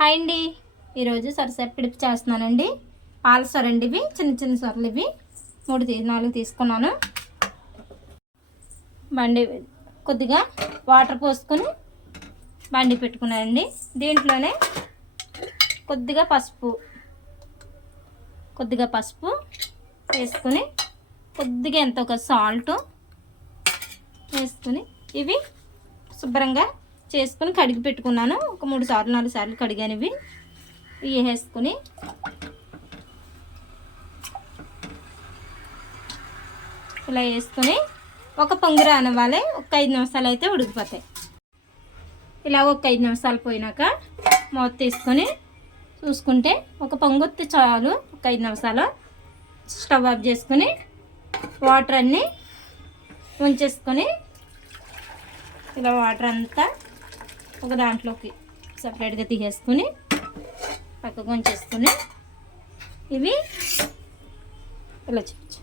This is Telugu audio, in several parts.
హాయ్ అండి. ఈరోజు సరిసేపు పిడిపి చేస్తున్నానండి. పాల సొరండి ఇవి చిన్న చిన్న సొరలు ఇవి మూడు నాలుగు తీసుకున్నాను. బండి కొద్దిగా వాటర్ పోసుకొని బండి పెట్టుకున్నానండి. దీంట్లోనే కొద్దిగా పసుపు కొద్దిగా పసుపు వేసుకుని కొద్దిగా ఎంత ఒక సాల్ట్ వేసుకుని ఇవి శుభ్రంగా చేసుకుని కడిగి పెట్టుకున్నాను. ఒక మూడు సార్లు నాలుగు సార్లు కడిగాను ఇవి వేసుకుని. ఇలా వేసుకుని ఒక పొంగు రానివ్వాలి. ఒక ఐదు నిమిషాలు అయితే ఉడికిపోతాయి. ఇలా ఒక ఐదు నిమిషాలు పోయినాక మూత తీసుకొని చూసుకుంటే ఒక పొంగు చాలు. ఒక ఐదు నిమిషాలు స్టవ్ ఆఫ్ చేసుకుని వాటర్ అన్నీ ఉంచేసుకొని ఇలా వాటర్ అంతా ఒక దాంట్లోకి సపరేట్గా తీసేసుకుని పక్కకు ఉంచేసుకుని ఇవి ఇలా చేయొచ్చు.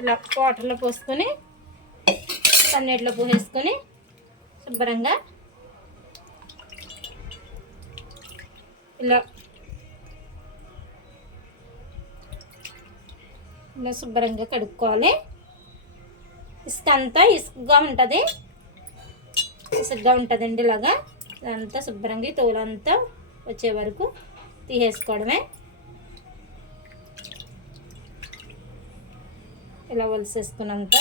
ఇలా వాటర్లో పోసుకొని సన్నీటిలో పోసేసుకొని శుభ్రంగా ఇలా ఇలా శుభ్రంగా కడుక్కోవాలి. ఇసుక అంతా ఇసుకగా ఉంటుంది. ఇసుకగా ఉంటుందండి ఇలాగా. అంతా శుభ్రంగా తోలంతా వచ్చే వరకు తీసేసుకోవడమే. ఇలా వలిసేసుకున్నంత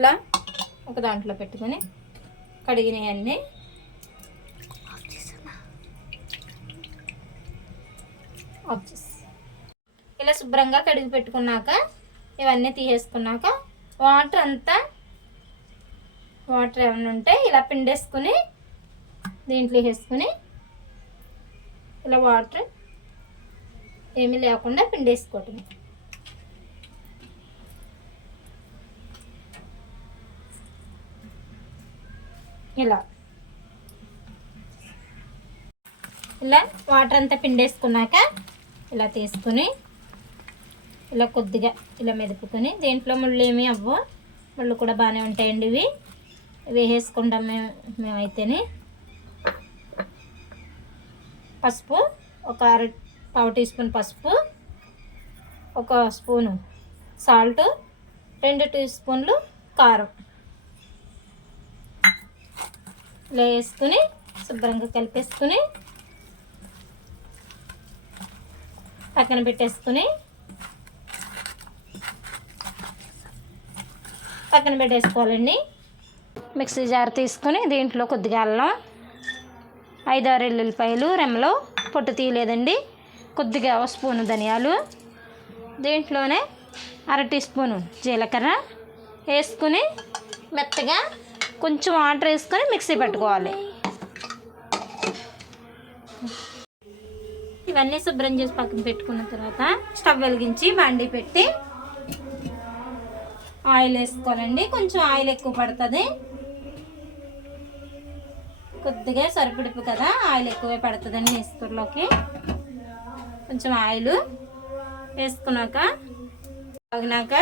ఇలా ఒక దాంట్లో పెట్టుకొని కడిగినవన్నీ ఆఫ్ చేసి. ఇలా శుభ్రంగా కడిగి పెట్టుకున్నాక ఇవన్నీ తీసేసుకున్నాక వాటర్ అంతా వాటర్ ఏమైనా ఉంటే ఇలా పిండేసుకుని దీంట్లో వేసుకుని ఇలా వాటర్ ఏమీ లేకుండా పిండేసుకోవటం ఇలా. ఇలా వాటర్ అంతా పిండేసుకున్నాక ఇలా తీసుకుని ఇలా కొద్దిగా ఇలా మెదుపుకొని దీంట్లో ముళ్ళు ఏమీ అవ్వవు ముళ్ళు కూడా బాగానే ఉంటాయండి ఇవి. వేసేసుకుంటాం మేము మేమైతేనే. పసుపు ఒక అర పావు టీ స్పూన్ పసుపు ఒక స్పూను సాల్ట్ రెండు టీ స్పూన్లు కారం. ఇలా వేసుకుని శుభ్రంగా కలిపేసుకుని పక్కన పెట్టేసుకుని పక్కన పెట్టేసుకోవాలండి. మిక్సీ జార్ తీసుకుని దీంట్లో కొద్దిగా అల్లం ఐదారు ఎల్లుల్లిపాయలు రెమ్మలో పొట్టు తీయలేదండి. కొద్దిగా ఒక స్పూను ధనియాలు దీంట్లోనే అర టీ స్పూను జీలకర్ర వేసుకుని మెత్తగా కొంచెం వాటర్ వేసుకొని మిక్సీ పెట్టుకోవాలి. ఇవన్నీ శుభ్రం చేసి పక్కన పెట్టుకున్న తర్వాత స్టవ్ వెలిగించి బండి పెట్టి ఆయిల్ వేసుకోవాలండి. కొంచెం ఆయిల్ ఎక్కువ పడుతుంది. కొద్దిగా సరిపడుపు కదా ఆయిల్ ఎక్కువే పడుతుందండి ఇస్తూరులోకి కొంచెం ఆయిల్ వేసుకున్నాక తాగినాక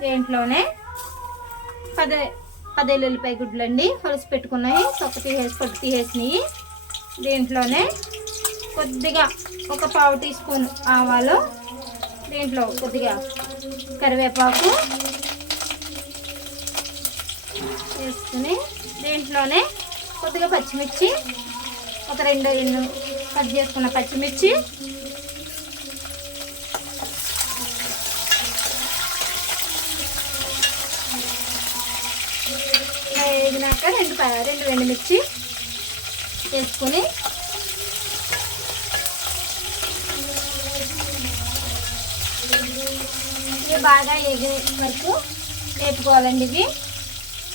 దీంట్లోనే పది అదే ఉల్లిపాయ గుడ్లు అండి కలిసి పెట్టుకున్నాయి. తొక్క తీసేసి పొట్టు తీసేసినాయి దీంట్లోనే కొద్దిగా ఒక పావు టీ స్పూన్ ఆవాలు దీంట్లో కొద్దిగా కరివేపాకు వేసుకుని దీంట్లోనే కొద్దిగా పచ్చిమిర్చి ఒక రెండు రెండు కట్ చేసుకున్న పచ్చిమిర్చి వేగినాక రెండు రెండు ఎండుమిర్చి వేసుకొని ఇవి బాగా వేగే వరకు వేపుకోవాలండి ఇవి.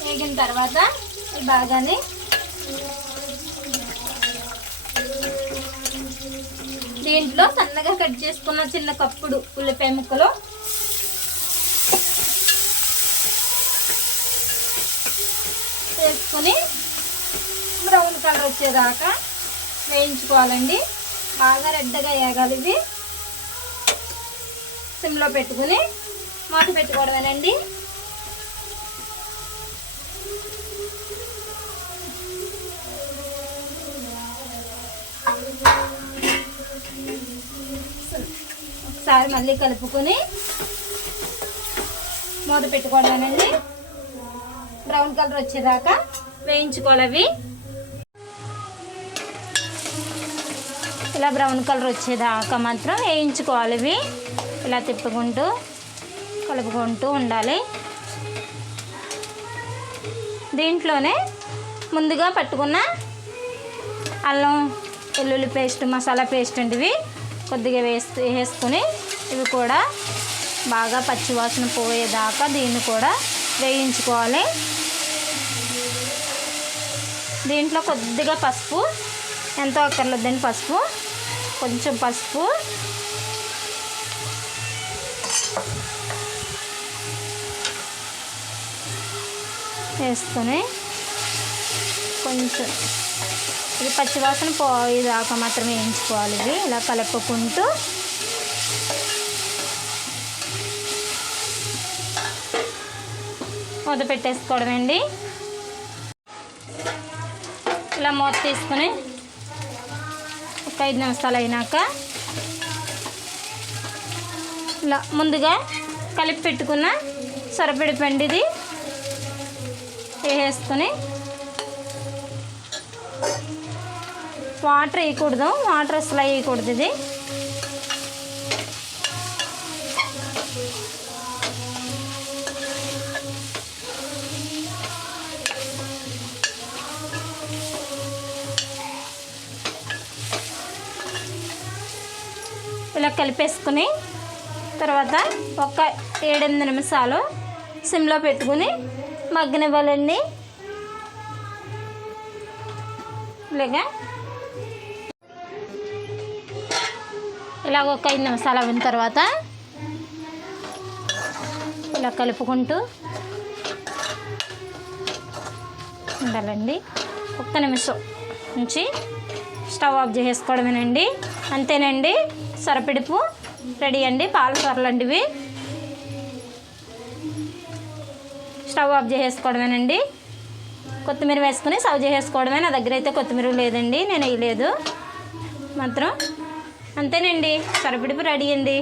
వేగిన తర్వాత ఇవి బాగానే దీంట్లో సన్నగా కట్ చేసుకున్న చిన్న కప్పుడు ఉల్లిపాయ ముక్కలు వేసుకొని బ్రౌన్ కలర్ వచ్చేదాకా వేయించుకోవాలండి. బాగా రెడ్గా వేగాలి ఇవి. సిమ్లో పెట్టుకుని మూత పెట్టుకోవడమేనండి. ఒకసారి మళ్ళీ కలుపుకొని మూత పెట్టుకోవడమేనండి. బ్రౌన్ కలర్ వచ్చేదాకా వేయించుకోవాలి అవి. ఇలా బ్రౌన్ కలర్ వచ్చేదాకా మాత్రం వేయించుకోవాలి ఇవి. ఇలా తిప్పుకుంటూ కలుపుకుంటూ ఉండాలి. దీంట్లోనే ముందుగా పట్టుకున్న అల్లం వెల్లుల్లి పేస్ట్ మసాలా పేస్ట్ వంటివి కొద్దిగా వేస్తూ వేసుకుని ఇవి కూడా బాగా పచ్చివాసన పోయేదాకా దీన్ని కూడా వేయించుకోవాలి. దీంట్లో కొద్దిగా పసుపు ఎంతో అక్కర్లేదండి పసుపు కొంచెం పసుపు. వేసుకొని కొంచెం ఇది పచ్చివాసన పోయేదాకా మాత్రమే వేయించుకోవాలి ఇది. ఇలా కలుపుకుంటూ మూత పెట్టేసుకోవడమండి. ఇలా మూత తీసుకొని ఒక ఐదు నిమిషాలు అయినాక ఇలా ముందుగా కలిపి పెట్టుకున్న సొరపిడి పండిది వేసేసుకొని వాటర్ వేయకూడదు వాటర్ అసలు వేయకూడదు ఇది. ఇలా కలిపేసుకుని తర్వాత ఒక ఏడెనిమిది నిమిషాలు సిమ్లో పెట్టుకుని మగ్గనివ్వాలండి. ఇలాగా. ఇలాగ ఒక ఐదు నిమిషాలు అయిన తర్వాత ఇలా కలుపుకుంటూ ఉండాలండి. ఒక్క నిమిషం ఉంచి స్టవ్ ఆఫ్ చేసుకోవడమేనండి అంతేనండి. సొరపిడుపు. రెడీ అండి పాల సొరలంటివి స్టవ్ ఆఫ్ చేసేసుకోవడమేనండి. కొత్తిమీర వేసుకుని సర్వ్ చేసేసుకోవడమే. నా దగ్గర అయితే కొత్తిమీర లేదండి నేను వేయలేదు. మాత్రం అంతేనండి సొరపిడుపు రెడీ అండి.